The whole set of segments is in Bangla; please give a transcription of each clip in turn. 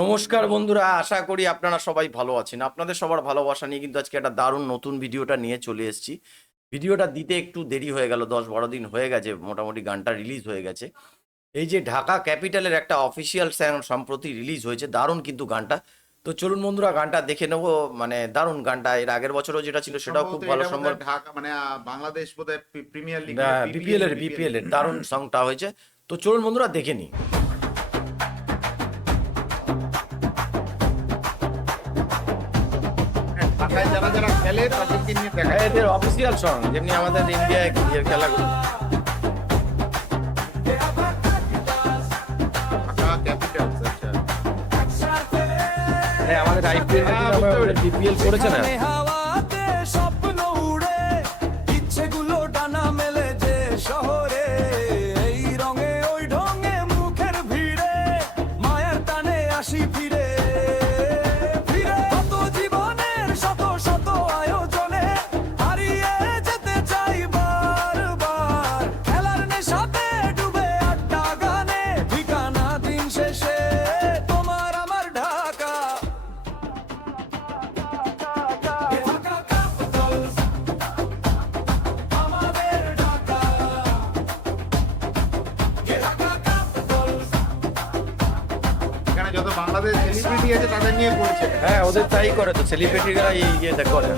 নমস্কার বন্ধুরা, আশা করি আপনারা সবাই ভালো আছেন। আপনাদের সবার ভালোবাসা নিয়ে কিন্তু আজকে একটা দারুণ নতুন ভিডিওটা নিয়ে চলে এসেছি। ভিডিওটা দিতে একটু দেরি হয়ে গেল, 10-12 দিন হয়ে গেছে মোটামুটি গানটা রিলিজ হয়ে গেছে। এই যে ঢাকা ক্যাপিটালের একটা অফিসিয়াল সং সম্প্রতি রিলিজ হয়েছে, দারুণ কিন্তু গানটা। তো চলুন বন্ধুরা গানটা দেখে নেবো। মানে দারুণ গানটা, এর আগের বছরও যেটা ছিল সেটাও খুব ভালো সম্ভব। ঢাকা মানে বাংলাদেশ বোধহয় প্রিমিয়ার লিগ বিপিএল এর দারুণ সংটা হয়েছে। তো চলুন বন্ধুরা দেখে নিই। ঢাকায় যারা যারা খেলে তাদেরকে নিয়ে দেখা এদের অফিসিয়াল সং, যেমনি আমাদের ইন্ডিয়ায় খেলাগুলো। ঢাকা ক্যাপিটালস। আচ্ছা, হ্যাঁ, আমাদের আইপিএল বিপিএল করেছে না। হাওয়াতে স্বপ্ন উড়ে ইচ্ছেগুলো ডানা মেলে যে শহরে, এই রঙে ওই ঢঙে মুখের ভিড়ে মায়ার টানে আসি ফিরে ফিরে। কত জীবনের শত শত আয়োজনে হারিয়ে যেতে চাই বারবার, খেলার নেশাতে ডুবে আড্ডা গানে ঠিকানা দিন শেষে তোমার আমার ঢাকা। এখানে যত বাংলাদেশ সেলিব্রিটি আছে তাদের নিয়ে করছে। হ্যাঁ, ওদের তাই করে তো, সেলিব্রিটিরা এই ইয়েটা করে।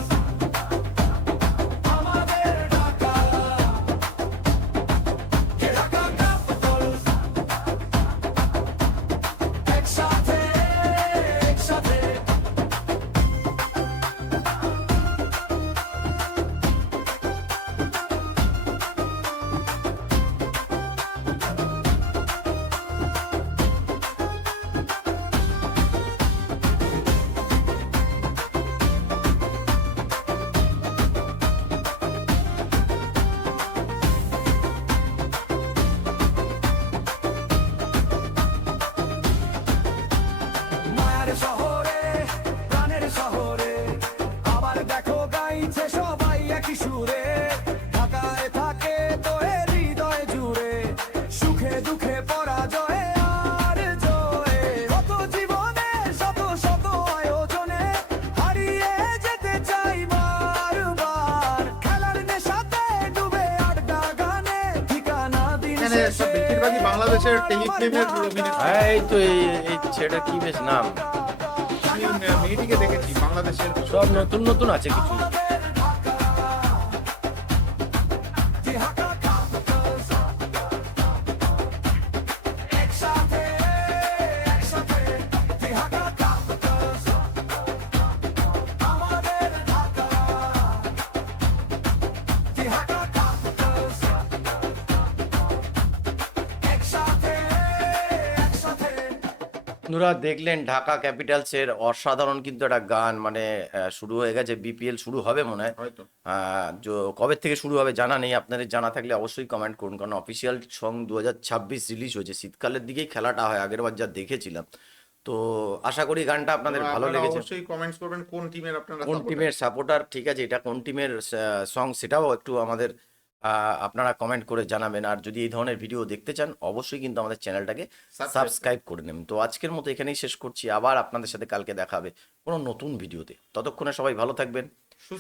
মায়ার শহরে প্রাণের শহরে আবার দেখো গাইছে সবাই একই সুরে, ঢাকায় থাকে তো এর হৃদয় জুড়ে সুখে দুঃখে পরাজয়ে আর জয়ে। কত জীবনে শত শত আয়োজনে হারিয়ে যেতে চাই বারবার, খেলার নেশাতে ডুবে আড্ডা গানে ঠিকানা দিন এখানে সব শেষে বেশিরভাগই বাংলাদেশের টেলিফিল্মের অভিনেতা। হ্যাঁ, এই তো এই ছেলেটা কি বেশ নাম। আমি মেয়েটিকে দেখেছি বাংলাদেশের। সব নতুন নতুন আছে কিছু। বন্ধুরা দেখলেন ঢাকা ক্যাপিটালসের অসাধারণ কিন্তু একটা গান। মানে শুরু হয়ে গেছে, বিপিএল শুরু হবে মনে হয়। হয়তো কবে থেকে শুরু হবে জানা নেই, আপনাদের জানা থাকলে অবশ্যই কমেন্ট করুন, কারণ অফিসিয়াল সং 2026 রিলিজ হয়েছে। শীতকালের দিকেই খেলাটা হয়, আগের বার যা দেখেছিলাম। তো আশা করি গানটা আপনাদের ভালো আপনারা লেগেছে। অবশ্যই কমেন্টস করবেন কোন টিমের আপনারা কোন support টিমের সাপোর্টার, ঠিক আছে, এটা কোন টিমের সং সেটাও একটু আমাদের আপনারা কমেন্ট করে জানাবেন। আর যদি এই ধরনের ভিডিও দেখতে চান অবশ্যই কিন্তু আমাদের চ্যানেলটাকে সাবস্ক্রাইব করে নেবেন। তো আজকের মতো এখানেই শেষ করছি, আবার আপনাদের সাথে কালকে দেখা হবে কোনো নতুন ভিডিওতে। ততক্ষণে সবাই ভালো থাকবেন,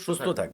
সুস্থ থাকবেন।